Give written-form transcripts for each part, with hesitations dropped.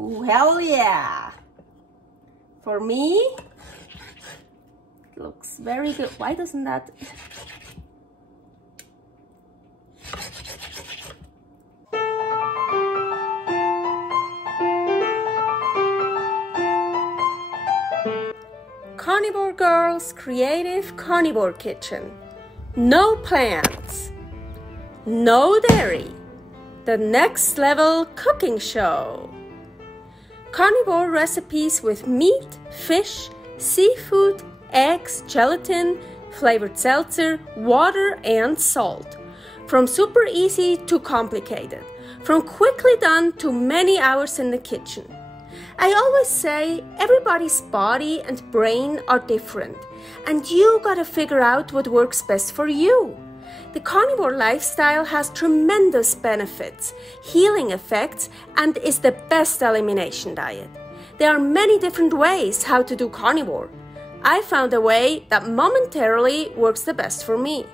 Ooh, hell yeah! For me, it looks very good. Why doesn't that... Carnivore Girl's Creative Carnivore Kitchen. No plants, no dairy, the next level cooking show. Carnivore recipes with meat, fish, seafood, eggs, gelatin, flavored seltzer, water, and salt. From super easy to complicated, from quickly done to many hours in the kitchen. I always say everybody's body and brain are different, and you gotta figure out what works best for you. The carnivore lifestyle has tremendous benefits, healing effects, and is the best elimination diet. There are many different ways how to do carnivore. I found a way that momentarily works the best for me.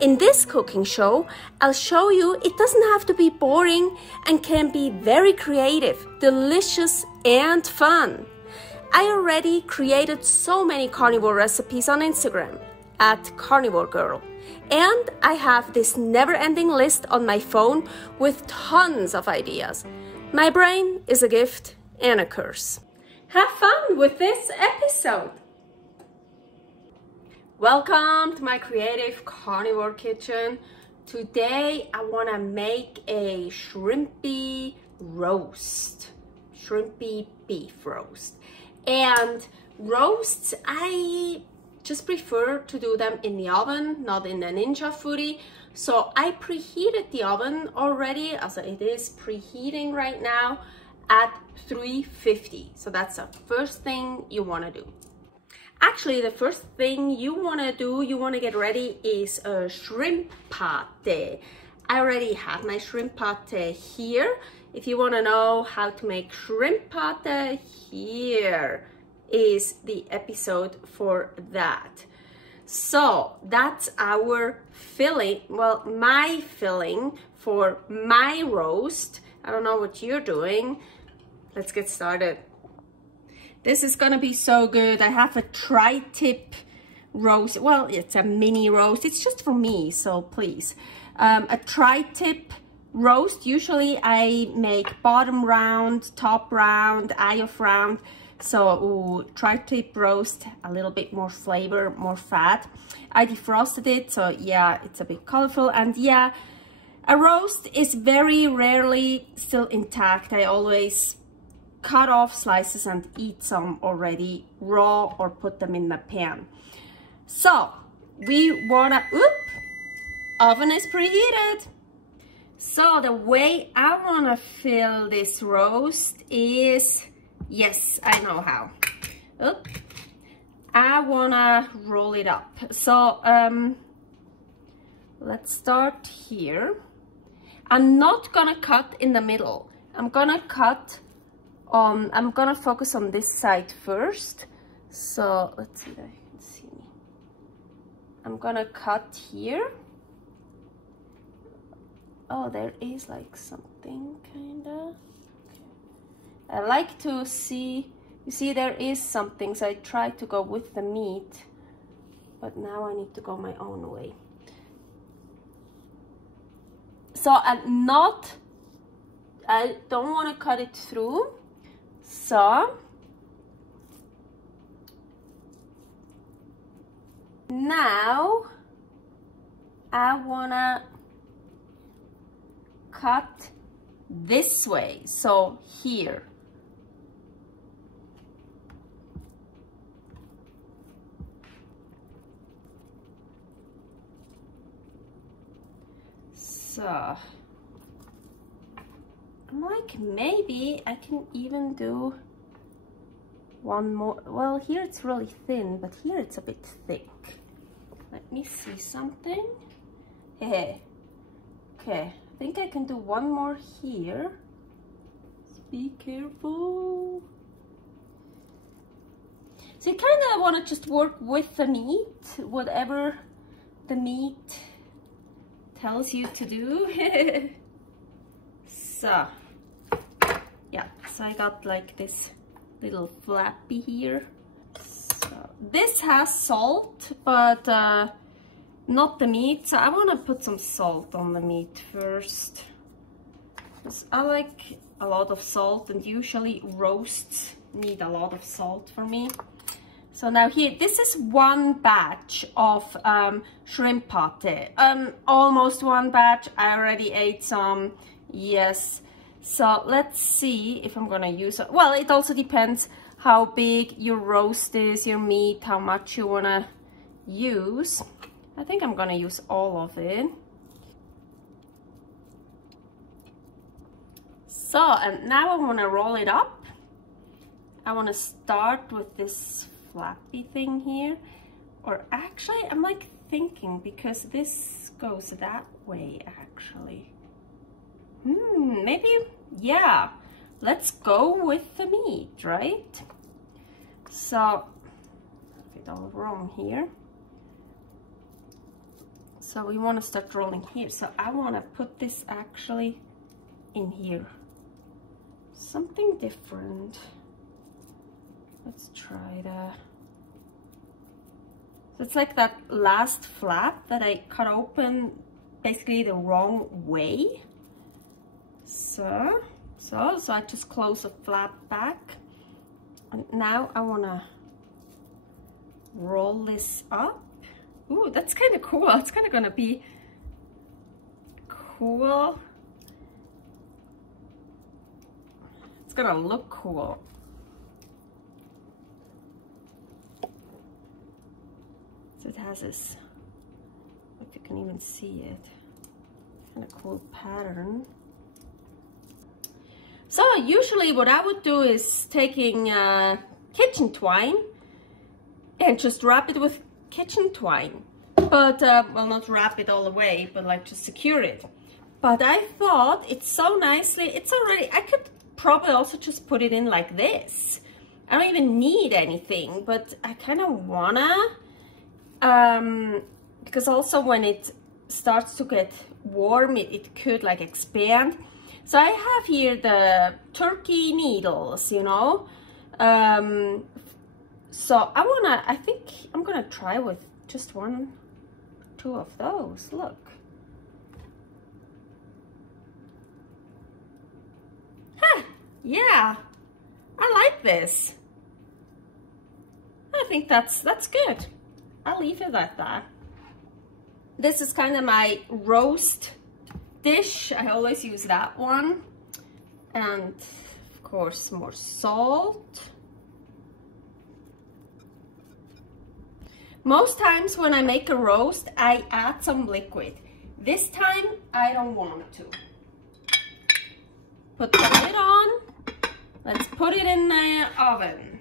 In this cooking show, I'll show you it doesn't have to be boring and can be very creative, delicious, and fun. I already created so many carnivore recipes on Instagram at karnivorgirl. And I have this never-ending list on my phone with tons of ideas. My brain is a gift and a curse. Have fun with this episode. Welcome to my creative carnivore kitchen. Today I want to make a shrimpy roast, shrimpy beef roast. And roasts, I just prefer to do them in the oven, not in a Ninja Foodie. So I preheated the oven already, so it is preheating right now at 350. So that's the first thing you want to do. Actually, the first thing you want to do, you want to get ready is a shrimp pâté. I already have my shrimp pâté here. If you want to know how to make shrimp pâté, here is the episode for that. So that's our filling, well, my filling for my roast. I don't know what you're doing. Let's get started. This is gonna be so good. I have a tri-tip roast. Well, it's a mini roast. It's just for me, so please. A tri-tip roast. Usually I make bottom round, top round, eye of round. So tri-tip roast, a little bit more flavor, more fat. I defrosted it, so yeah, it's a bit colorful. And yeah, a roast is very rarely still intact. I always cut off slices and eat some already raw or put them in the pan. So we wanna, oven is preheated. So the way I wanna fill this roast is, yes, I know how. I wanna roll it up. So let's start here. I'm not gonna cut in the middle. I'm gonna cut on, I'm gonna focus on this side first. So let's see if I can see me. I'm gonna cut here. Oh, there is like something kinda. I like to see, you see there is something, so I try to go with the meat, but now I need to go my own way. So I don't want to cut it through, so now I want to cut this way, so here. So I'm like, maybe I can even do one more. Well, here it's really thin, but here it's a bit thick. Let me see something. Hey, okay, I think I can do one more here. Just be careful. So you kind of want to just work with the meat, whatever the meat tells you to do. So yeah, So I got like this little flappy here. So this has salt, but not the meat. So I want to put some salt on the meat first, because I like a lot of salt, and usually roasts need a lot of salt for me. So now here, this is one batch of shrimp pâté. Almost one batch. I already ate some, yes. So let's see if I'm gonna use it. Well, it also depends how big your roast is, your meat, how much you wanna use. I think I'm gonna use all of it. So, and now I wanna roll it up. I wanna start with this flappy thing here. Or actually, I'm like thinking, because this goes that way actually. Maybe, yeah. Let's go with the meat, right? So, I have it all wrong here. So we want to start rolling here. So I want to put this actually in here. Something different. Let's try that. So it's like that last flap that I cut open basically the wrong way. So I just close the flap back. And now I want to roll this up. Ooh, that's kind of cool. It's kind of gonna be cool. It's gonna look cool. So it has this, if you can even see it, kind of cool pattern. So usually what I would do is taking kitchen twine and just wrap it with kitchen twine, but well, not wrap it all the way, but like just secure it. But I thought it's so nicely, it's already, I could probably also just put it in like this. I don't even need anything, but I kind of wanna, because also when it starts to get warm, it could like expand. So I have here the turkey needles, you know. So I think I'm gonna try with just 1, 2 of those. Look. Huh, yeah, I like this. I think that's good. I'll leave it at that. This is kind of my roast dish. I always use that one. And of course, more salt. Most times when I make a roast, I add some liquid. This time, I don't want to. Put the lid on. Let's put it in the oven.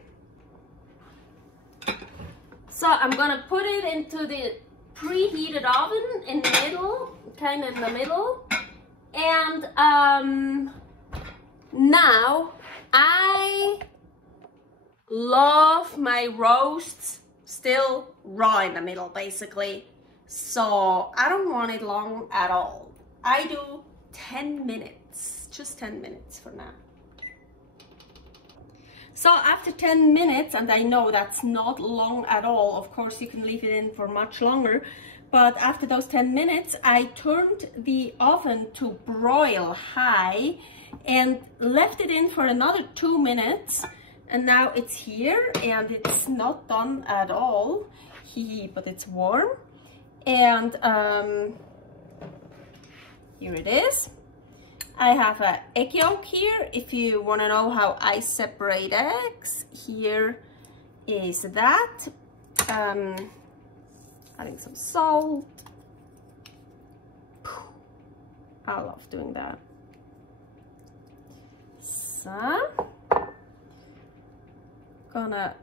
So I'm gonna put it into the preheated oven in the middle, kind of in the middle. And now I love my roasts still raw in the middle, basically. So I don't want it long at all. I do 10 minutes, just 10 minutes for now. So after 10 minutes, and I know that's not long at all, of course you can leave it in for much longer, but after those 10 minutes, I turned the oven to broil high and left it in for another 2 minutes. And now it's here, and it's not done at all, but it's warm. And here it is. I have an egg yolk here. If you want to know how I separate eggs, here is that. Adding some salt. I love doing that. So, gonna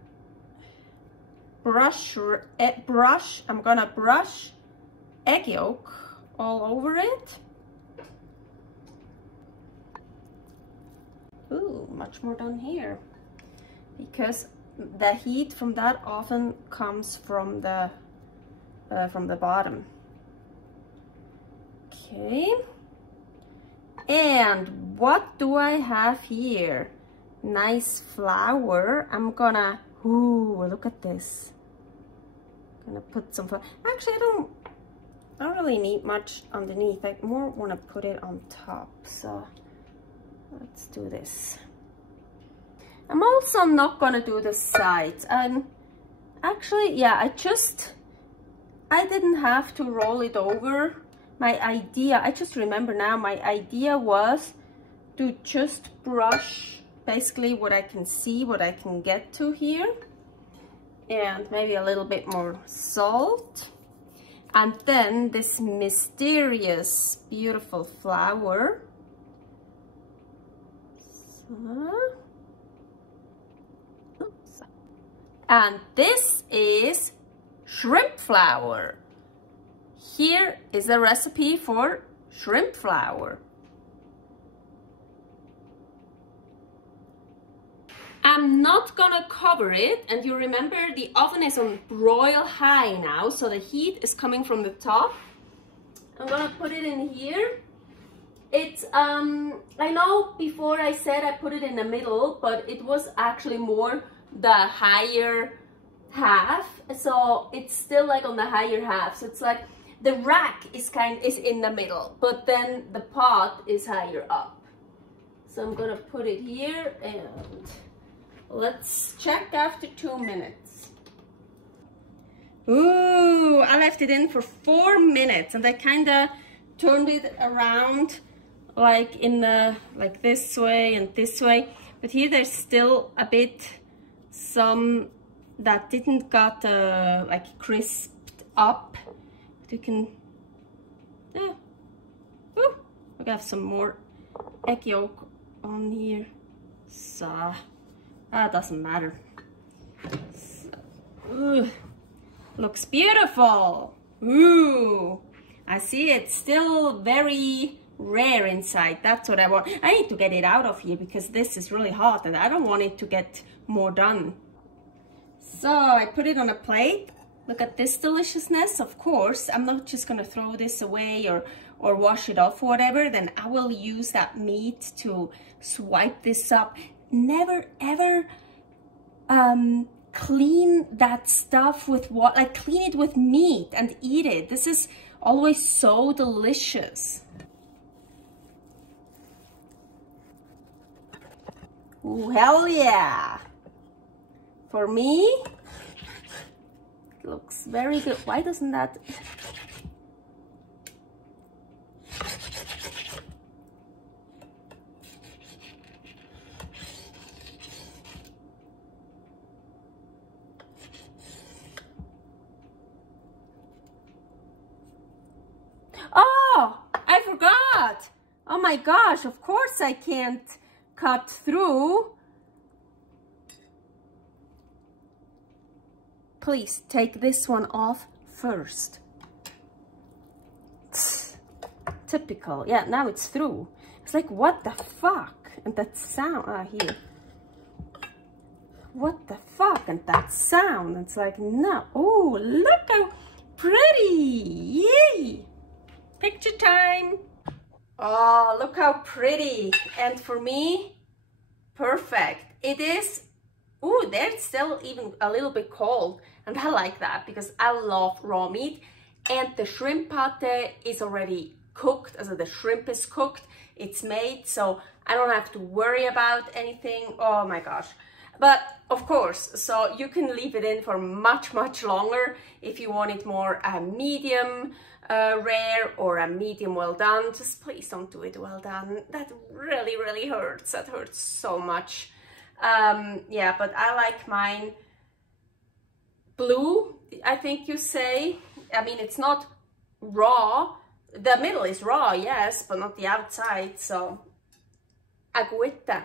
I'm gonna brush egg yolk all over it. Ooh, much more done here, because the heat from that oven comes from the bottom. Okay, and what do I have here? nice flour, I'm gonna, ooh, look at this. Gonna put some, actually I don't really need much underneath. I more want to put it on top, so let's do this. I'm also not gonna do the sides. Actually, yeah, I didn't have to roll it over. My idea, I just remember now, my idea was to just brush basically what I can see, what I can get to here, and maybe a little bit more salt, and then this mysterious beautiful flour. And this is shrimp flour. Here is a recipe for shrimp flour. I'm not gonna cover it, and you remember the oven is on broil high now, so the heat is coming from the top. I'm gonna put it in here. It's, I know before I said I put it in the middle, but it was actually more the higher half, so it's still like on the higher half. So it's like the rack is in the middle, but then the pot is higher up. So I'm gonna put it here and let's check after 2 minutes. Ooh, I left it in for 4 minutes, and I kind of turned it around like in the, like this way and this way, but here there's still a bit, some that didn't got like crisped up. But you can, yeah. Ooh, we got some more egg yolk on here, so that doesn't matter. So, ooh, looks beautiful. Ooh, I see it's still very rare inside. That's what I want. I need to get it out of here because this is really hot and I don't want it to get more done. So I put it on a plate. Look at this deliciousness. Of course, I'm not just gonna throw this away or wash it off or whatever. Then I will use that meat to swipe this up. Never ever clean that stuff with what, like clean it with meat and eat it. This is always so delicious. Ooh, hell yeah. For me, it looks very good. Why doesn't that? Oh, I forgot. Oh my gosh, of course I can't cut through. Please take this one off first. Typical. Yeah, now it's through. It's like, what the fuck? And that sound, here. What the fuck? And that sound. It's like, no. Oh, look how pretty. Yay. Picture time. Oh, look how pretty. And for me, perfect. It is, ooh, they're still even a little bit cold. And I like that because I love raw meat. And the shrimp pâté is already cooked. So the shrimp is cooked. It's made. So I don't have to worry about anything. Oh my gosh. But of course, so you can leave it in for much, much longer if you want it more medium rare or a medium well done. Just please don't do it well done. That really, really hurts. That hurts so much. Yeah, but I like mine blue, I think you say. I mean, it's not raw. The middle is raw, yes, but not the outside. So agüita.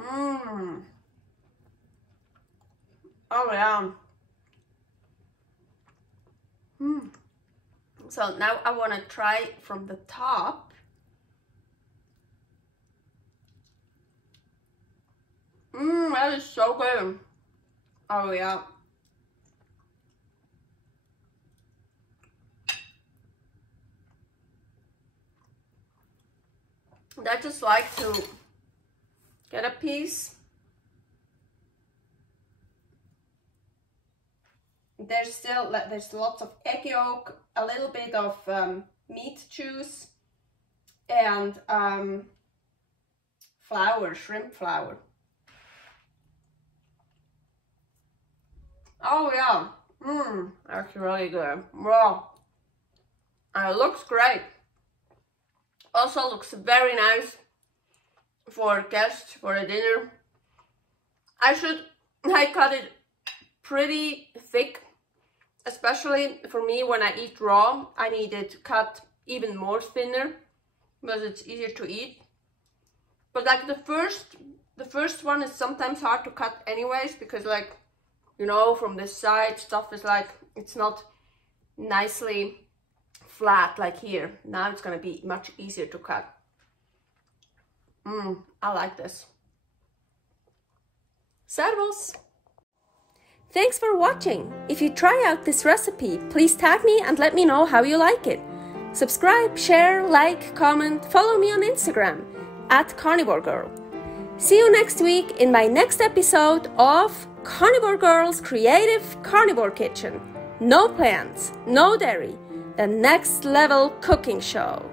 Mmm. Oh yeah. Mm. So now I want to try from the top. Mmm, that is so good. Oh yeah. I just like to get a piece. There's lots of egg yolk, a little bit of meat juice, and flour, shrimp flour. Oh yeah, that's really good. Wow, and it looks great. Also looks very nice for guests, for a dinner. I cut it pretty thick, especially for me when I eat raw. I need it cut even more thinner because it's easier to eat. But like the first one is sometimes hard to cut anyways, because like, you know, from this side stuff is like, it's not nicely flat like here. Now it's gonna be much easier to cut. I like this. Servus! Thanks for watching. If you try out this recipe, please tag me and let me know how you like it. Subscribe, share, like, comment, follow me on Instagram @karnivorgirl. See you next week in my next episode of Carnivore Girl's Creative Carnivore Kitchen. No plants, no dairy, the next level cooking show.